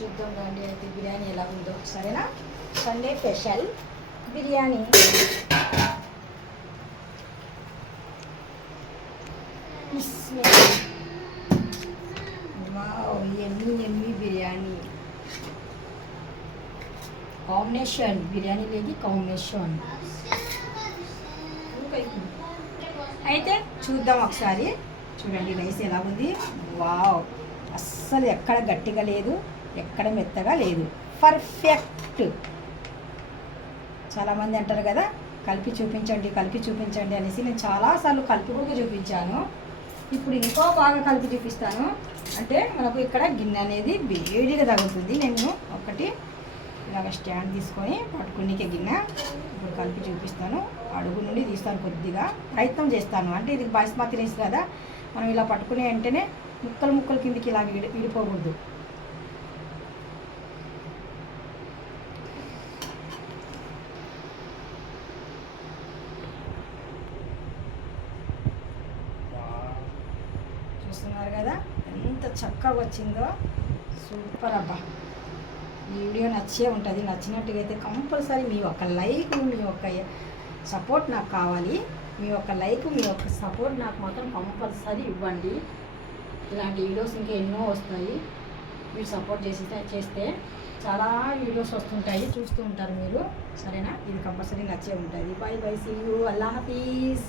చూద్దాం రండి అయితే బిర్యానీ ఎలా ఉందో. సరేనా? Sunday special biryani. వావ్, ఎమ్మి బిర్యానీ కాంబినేషన్. బిర్యానీ లేకి కాంబినేషన్. అయితే చూద్దాం ఒకసారి. చూడండి రైస్ ఎలా ఉంది. వావ్, అస్సలు ఎక్కడ గట్టిగా లేదు, ఎక్కడ మెత్తగా లేదు, పర్ఫెక్ట్. చాలామంది అంటారు కదా కలిపి చూపించండి అనేసి. నేను చాలాసార్లు కలిపి కూడా చూపించాను. ఇప్పుడు ఇంకో బాగా కలిపి చూపిస్తాను. అంటే మనకు ఇక్కడ గిన్నె అనేది వేడిగా తగులుతుంది. నేను ఒకటి ఇలాగ స్టాండ్ తీసుకొని పట్టుకునేకే గిన్నె ఇప్పుడు కలిపి చూపిస్తాను. అడుగు నుండి తీస్తాను, కొద్దిగా ప్రయత్నం చేస్తాను. అంటే ఇది బాస్మతి రైస్ కదా, మనం ఇలా పట్టుకునే వెంటనే ముక్కలు కిందికి ఇలా విడిపోకూడదు. చూస్తున్నారు కదా ఎంత చక్కగా వచ్చిందో. సూపర్ అబ్బా. ఈ వీడియో నచ్చే ఉంటుంది. నచ్చినట్టుగా అయితే కంపల్సరీ మీ యొక్క లైక్, మీ యొక్క సపోర్ట్ నాకు కావాలి. మీ యొక్క లైక్, మీ యొక్క సపోర్ట్ నాకు మాత్రం కంపల్సరీ ఇవ్వండి. ఇలాంటి వీడియోస్ ఇంకా ఎన్నో వస్తాయి. మీరు సపోర్ట్ చేస్తే చాలా వీడియోస్ వస్తుంటాయి, చూస్తూ ఉంటారు మీరు. సరేనా? ఇది కంపల్సరీ నచ్చే ఉంటుంది. బై బై, సీ యూ, అల్లా హఫీజ్.